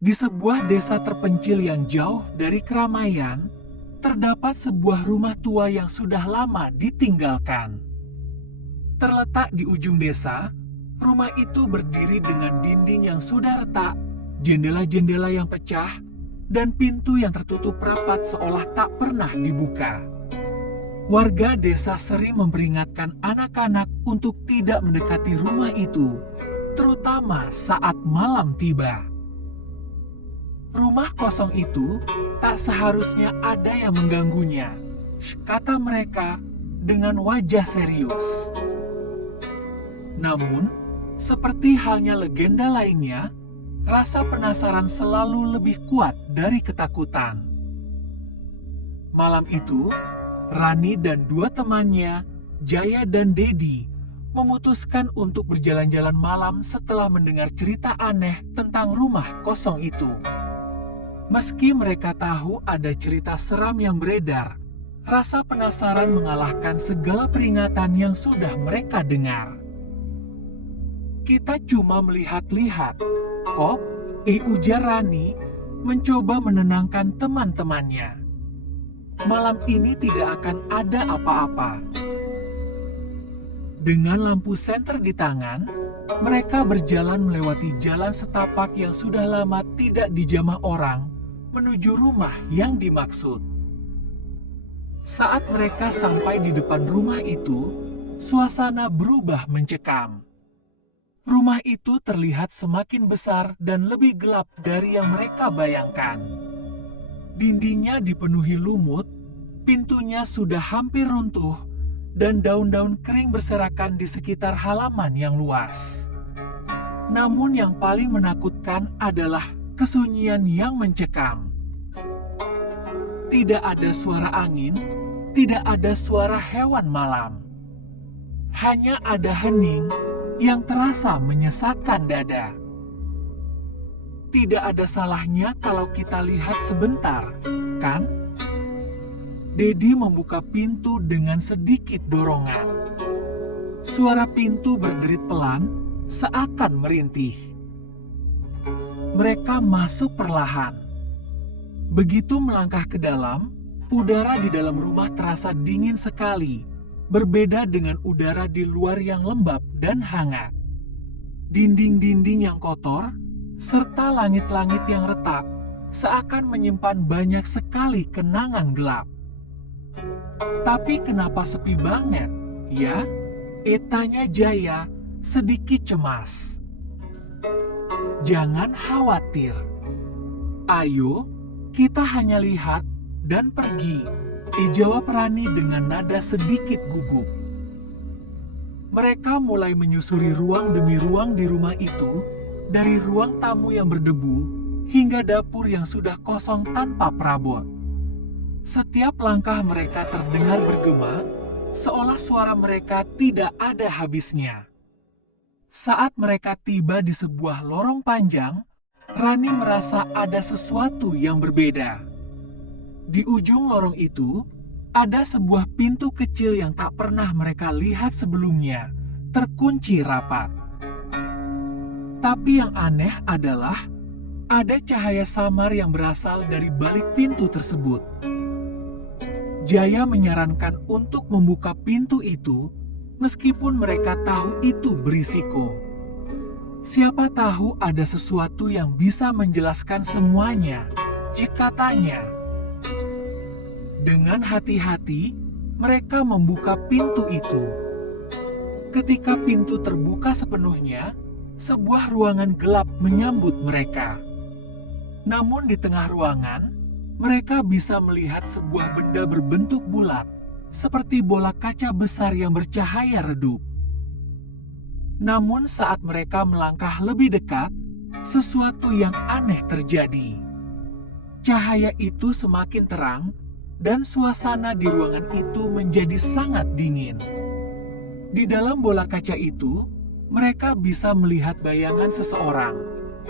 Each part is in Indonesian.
Di sebuah desa terpencil yang jauh dari keramaian, terdapat sebuah rumah tua yang sudah lama ditinggalkan. Terletak di ujung desa, rumah itu berdiri dengan dinding yang sudah retak, jendela-jendela yang pecah, dan pintu yang tertutup rapat seolah tak pernah dibuka. Warga desa sering memperingatkan anak-anak untuk tidak mendekati rumah itu, terutama saat malam tiba. Rumah kosong itu tak seharusnya ada yang mengganggunya, kata mereka dengan wajah serius. Namun, seperti halnya legenda lainnya, rasa penasaran selalu lebih kuat dari ketakutan. Malam itu, Rani dan dua temannya, Jaya dan Dedi, memutuskan untuk berjalan-jalan malam setelah mendengar cerita aneh tentang rumah kosong itu. Meski mereka tahu ada cerita seram yang beredar, rasa penasaran mengalahkan segala peringatan yang sudah mereka dengar. Kita cuma melihat-lihat, kok, ujar Rani, mencoba menenangkan teman-temannya. Malam ini tidak akan ada apa-apa. Dengan lampu senter di tangan, mereka berjalan melewati jalan setapak yang sudah lama tidak dijamah orang menuju rumah yang dimaksud. Saat mereka sampai di depan rumah itu, suasana berubah mencekam. Rumah itu terlihat semakin besar dan lebih gelap dari yang mereka bayangkan. Dindingnya dipenuhi lumut, pintunya sudah hampir runtuh, dan daun-daun kering berserakan di sekitar halaman yang luas. Namun yang paling menakutkan adalah kesunyian yang mencekam. Tidak ada suara angin, tidak ada suara hewan malam. Hanya ada hening yang terasa menyesakkan dada. Tidak ada salahnya kalau kita lihat sebentar, kan? Dedi membuka pintu dengan sedikit dorongan. Suara pintu berderit pelan, seakan merintih. Mereka masuk perlahan. Begitu melangkah ke dalam, udara di dalam rumah terasa dingin sekali, berbeda dengan udara di luar yang lembab dan hangat. Dinding-dinding yang kotor, serta langit-langit yang retak, seakan menyimpan banyak sekali kenangan gelap. Tapi kenapa sepi banget, ya? Tanya Jaya, sedikit cemas. Jangan khawatir. Ayo, kita hanya lihat dan pergi, jawab Rani dengan nada sedikit gugup. Mereka mulai menyusuri ruang demi ruang di rumah itu, dari ruang tamu yang berdebu hingga dapur yang sudah kosong tanpa perabot. Setiap langkah mereka terdengar bergema, seolah suara mereka tidak ada habisnya. Saat mereka tiba di sebuah lorong panjang, Rani merasa ada sesuatu yang berbeda. Di ujung lorong itu, ada sebuah pintu kecil yang tak pernah mereka lihat sebelumnya, terkunci rapat. Tapi yang aneh adalah, ada cahaya samar yang berasal dari balik pintu tersebut. Jaya menyarankan untuk membuka pintu itu, meskipun mereka tahu itu berisiko. Siapa tahu ada sesuatu yang bisa menjelaskan semuanya, jika tanya. Dengan hati-hati, mereka membuka pintu itu. Ketika pintu terbuka sepenuhnya, sebuah ruangan gelap menyambut mereka. Namun di tengah ruangan, mereka bisa melihat sebuah benda berbentuk bulat, seperti bola kaca besar yang bercahaya redup. Namun saat mereka melangkah lebih dekat, sesuatu yang aneh terjadi. Cahaya itu semakin terang, dan suasana di ruangan itu menjadi sangat dingin. Di dalam bola kaca itu, mereka bisa melihat bayangan seseorang.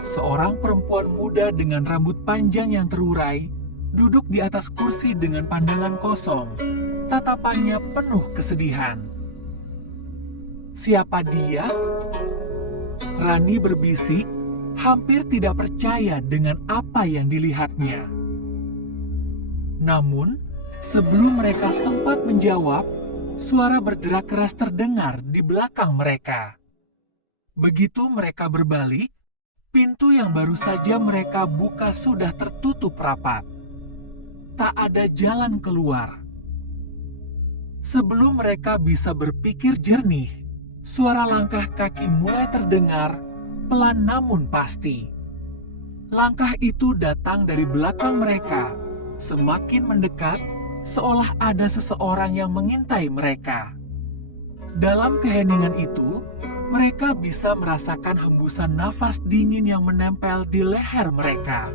Seorang perempuan muda dengan rambut panjang yang terurai, duduk di atas kursi dengan pandangan kosong. Tatapannya penuh kesedihan. Siapa dia? Rani berbisik, hampir tidak percaya dengan apa yang dilihatnya. Namun, sebelum mereka sempat menjawab, suara berderak keras terdengar di belakang mereka. Begitu mereka berbalik, pintu yang baru saja mereka buka sudah tertutup rapat. Tak ada jalan keluar. Sebelum mereka bisa berpikir jernih, suara langkah kaki mulai terdengar, pelan namun pasti. Langkah itu datang dari belakang mereka, semakin mendekat, seolah ada seseorang yang mengintai mereka. Dalam keheningan itu, mereka bisa merasakan hembusan nafas dingin yang menempel di leher mereka.